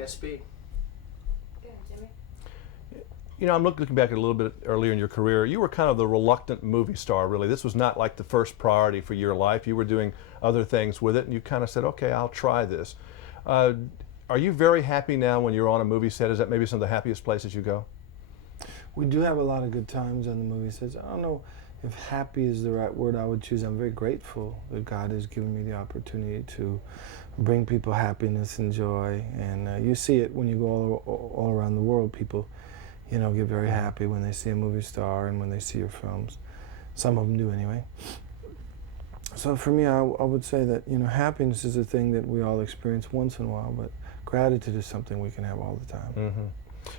guess speed. Good, Jimmy. You know, I'm looking back a little bit earlier in your career. You were kind of the reluctant movie star, really. This was not like the first priority for your life. You were doing other things with it, and you kind of said, okay, I'll try this. Are you very happy now when you're on a movie set? Is that maybe some of the happiest places you go? We do have a lot of good times on the movie sets. I don't know if happy is the right word I would choose. I'm very grateful that God has given me the opportunity to bring people happiness and joy. And you see it when you go all around the world. People, you know, get very happy when they see a movie star and when they see your films. Some of them do anyway. So for me, I would say that, you know, happiness is a thing that we all experience once in a while, but gratitude is something we can have all the time. Mm-hmm.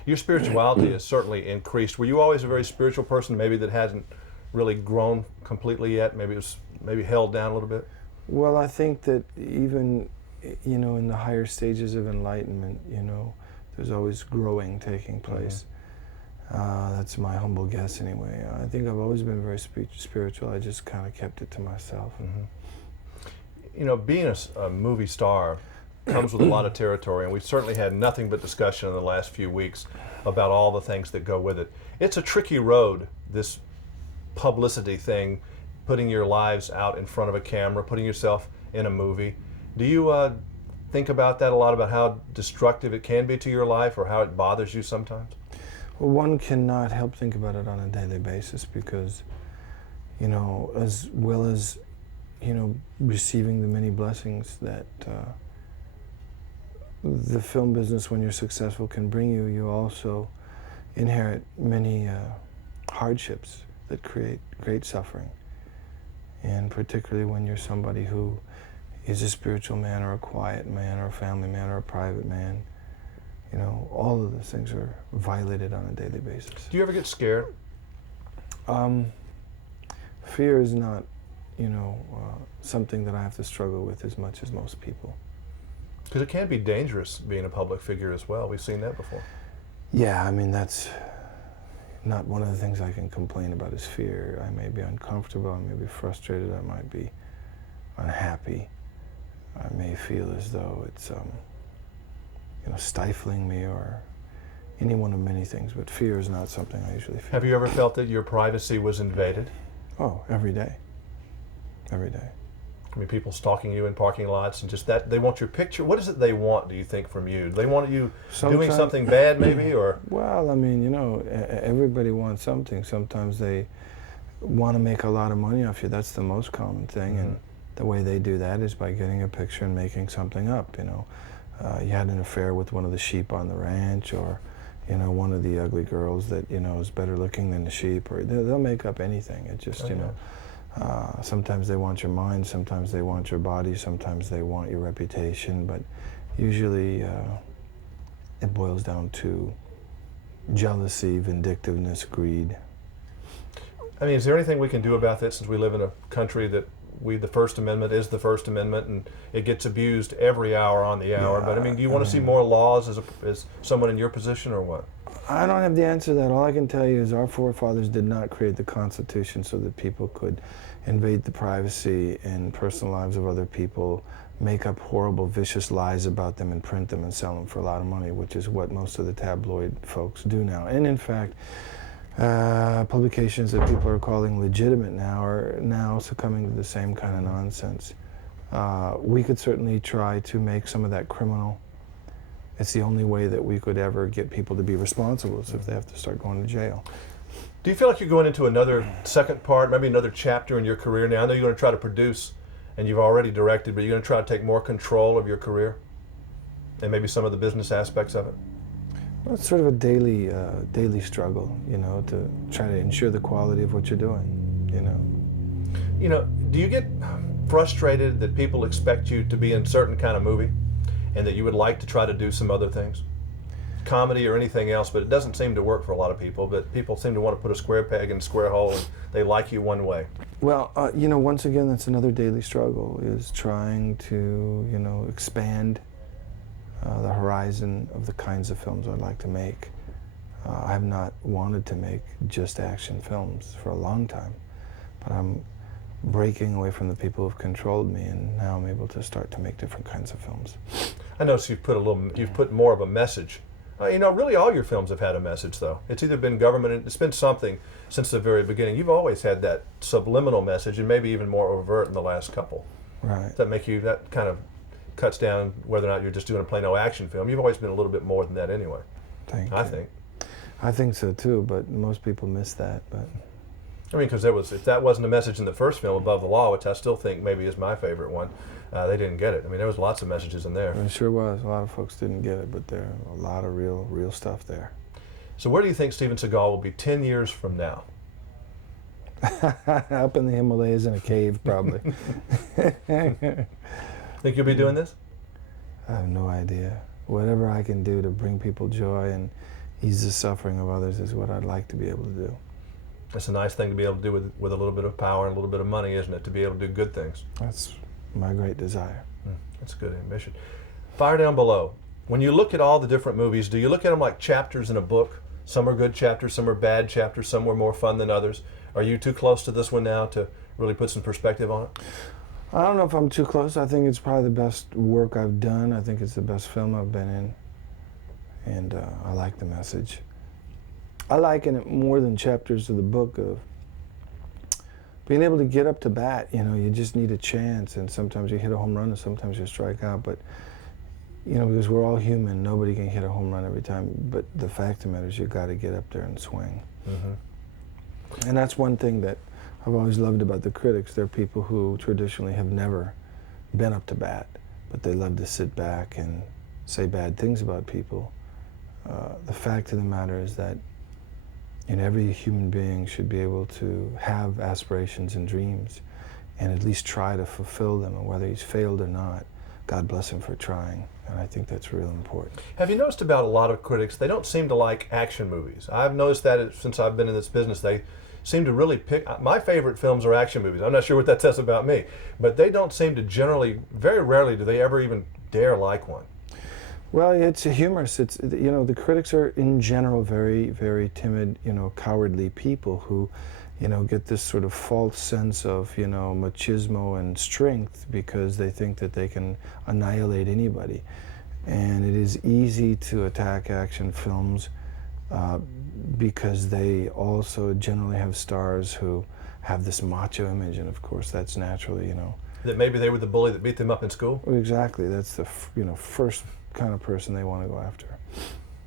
Your spirituality has certainly increased. Were you always a very spiritual person, maybe that hasn't really grown completely yet? Maybe it was held down a little bit? Well, I think that even, you know, in the higher stages of enlightenment, you know, there's always growing taking place. Mm-hmm. That's my humble guess anyway. I think I've always been very spiritual. I just kind of kept it to myself. Mm-hmm. You know, being a movie star comes with a lot of territory, and we've certainly had nothing but discussion in the last few weeks about all the things that go with it. It's a tricky road, this publicity thing, putting your lives out in front of a camera, putting yourself in a movie. Do you think about that a lot, about how destructive it can be to your life or how it bothers you sometimes? Well, one cannot help think about it on a daily basis because, you know, as well as, you know, receiving the many blessings that the film business, when you're successful, can bring you, you also inherit many hardships that create great suffering. And particularly when you're somebody who is a spiritual man or a quiet man or a family man or a private man, you know, all of those things are violated on a daily basis. Do you ever get scared? Fear is not, you know, something that I have to struggle with as much as most people. Because it can be dangerous being a public figure as well. We've seen that before. Yeah, I mean, that's not one of the things I can complain about is fear. I may be uncomfortable, I may be frustrated, I might be unhappy. I may feel as though it's, you know, stifling me or any one of many things, but fear is not something I usually feel. Have you ever felt that your privacy was invaded? Oh, every day. Every day. I mean, people stalking you in parking lots and just that, they want your picture. What is it they want, do you think, from you? Do they want you doing something bad, maybe, or? Well, I mean, you know, everybody wants something. Sometimes they want to make a lot of money off you. That's the most common thing, and the way they do that is by getting a picture and making something up, you know. You had an affair with one of the sheep on the ranch, or, you know, one of the ugly girls that, you know, is better looking than the sheep, or they'll make up anything. It just, you know. Sometimes they want your mind, sometimes they want your body, sometimes they want your reputation, but usually it boils down to jealousy, vindictiveness, greed. I mean, is there anything we can do about that, since we live in a country that the First Amendment is the First Amendment and it gets abused every hour on the hour? Yeah, but I mean, do you want to see more laws as someone in your position, or what? I don't have the answer to that. All I can tell you is our forefathers did not create the Constitution so that people could invade the privacy and personal lives of other people, make up horrible, vicious lies about them and print them and sell them for a lot of money, which is what most of the tabloid folks do now. And in fact, publications that people are calling legitimate now are now succumbing to the same kind of nonsense. We could certainly try to make some of that criminal. It's the only way that we could ever get people to be responsible is if they have to start going to jail. Do you feel like you're going into another second part, maybe another chapter in your career now? I know you're going to try to produce, and you've already directed, but you're going to try to take more control of your career and maybe some of the business aspects of it? Well, it's sort of a daily struggle, you know, to try to ensure the quality of what you're doing, you know. You know, do you get frustrated that people expect you to be in a certain kind of movie and that you would like to try to do some other things? Comedy or anything else, but it doesn't seem to work for a lot of people, but people seem to want to put a square peg in a square hole and they like you one way. Well, you know, once again, that's another daily struggle, is trying to, you know, expand the horizon of the kinds of films I'd like to make. I have not wanted to make just action films for a long time, but I'm breaking away from the people who've controlled me, and now I'm able to start to make different kinds of films. I noticed you've put more of a message. You know, really all your films have had a message, though. It's either been government, it's been something since the very beginning. You've always had that subliminal message, and maybe even more overt in the last couple. Right. Does that make you, that kind of cuts down whether or not you're just doing a plain old action film. You've always been a little bit more than that anyway. I think. I think so too, but most people miss that. But I mean, because if that wasn't a message in the first film, Above the Law, which I still think maybe is my favorite one, they didn't get it. I mean, there was lots of messages in there. it sure was. A lot of folks didn't get it, but there are a lot of real stuff there. So where do you think Steven Seagal will be 10 years from now? Up in the Himalayas in a cave, probably. Think you'll be doing this? I have no idea. Whatever I can do to bring people joy and ease the suffering of others is what I'd like to be able to do. It's a nice thing to be able to do with a little bit of power and a little bit of money, isn't it? To be able to do good things. That's my great desire. That's a good ambition. Fire down below. When you look at all the different movies, do you look at them like chapters in a book? Some are good chapters, some are bad chapters, some were more fun than others. Are you too close to this one now to really put some perspective on it? I don't know if I'm too close. I think it's probably the best work I've done. I think it's the best film I've been in. And I like the message. I liken it more than chapters of the book of being able to get up to bat. You know, you just need a chance, and sometimes you hit a home run and sometimes you strike out. But, you know, because we're all human, nobody can hit a home run every time. But the fact of the matter is you got to get up there and swing. Mm-hmm. And that's one thing that I've always loved about the critics. They're people who traditionally have never been up to bat, but they love to sit back and say bad things about people. The fact of the matter is that every human being should be able to have aspirations and dreams and at least try to fulfill them, and whether he's failed or not, God bless him for trying. And I think that's real important. Have you noticed about a lot of critics, they don't seem to like action movies. I've noticed that since I've been in this business, they seem to really pick, my favorite films are action movies. I'm not sure what that says about me, but they don't seem to generally, very rarely do they ever even dare like one. Well, it's humorous. It's, the critics are in general very, very timid, cowardly people who, get this sort of false sense of, machismo and strength because they think that they can annihilate anybody. And it is easy to attack action films because they also generally have stars who have this macho image, and of course that's naturally, That maybe they were the bully that beat them up in school? Exactly. That's the, first kind of person they want to go after.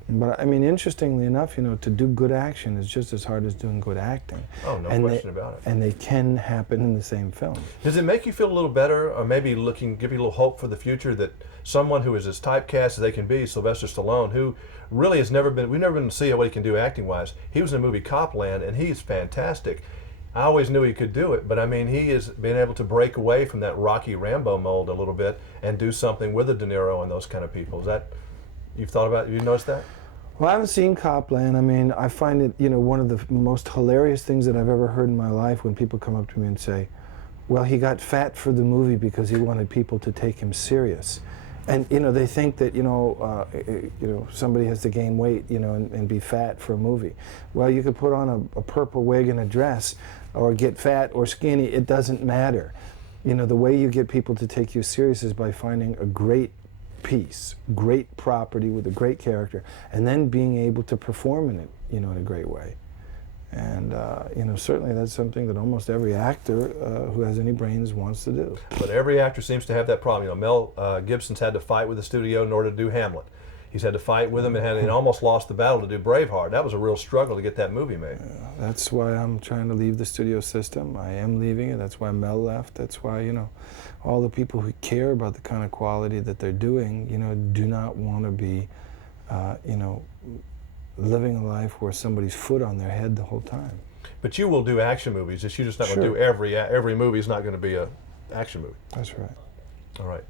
But I mean, interestingly enough, to do good action is just as hard as doing good acting. Oh, no question about it. And they can happen in the same film. Does it make you feel a little better, or maybe give you a little hope for the future, that someone who is as typecast as they can be, Sylvester Stallone, who really we've never been to see what he can do acting-wise. He was in the movie Copland, and he's fantastic. I always knew he could do it, but I mean, he has been able to break away from that Rocky Rambo mold a little bit and do something with a De Niro and those kind of people. Is that, you've noticed that? Well, I haven't seen Copland. I mean, I find it, one of the most hilarious things that I've ever heard in my life when people come up to me and say, well, he got fat for the movie because he wanted people to take him serious. And, they think that, somebody has to gain weight, and be fat for a movie. Well, you could put on a purple wig and a dress, or get fat or skinny, it doesn't matter. The way you get people to take you serious is by finding a great piece, great property with a great character, and then being able to perform in it, in a great way. And, certainly that's something that almost every actor who has any brains wants to do. But every actor seems to have that problem. Mel Gibson's had to fight with the studio in order to do Hamlet. He's had to fight with them and almost lost the battle to do Braveheart. That was a real struggle to get that movie made. That's why I'm trying to leave the studio system. I am leaving it. That's why Mel left. That's why, all the people who care about the kind of quality that they're doing, do not want to be, living a life where somebody's foot on their head the whole time. But you will do action movies. You're just not going to do every movie is not going to be an action movie. That's right. All right.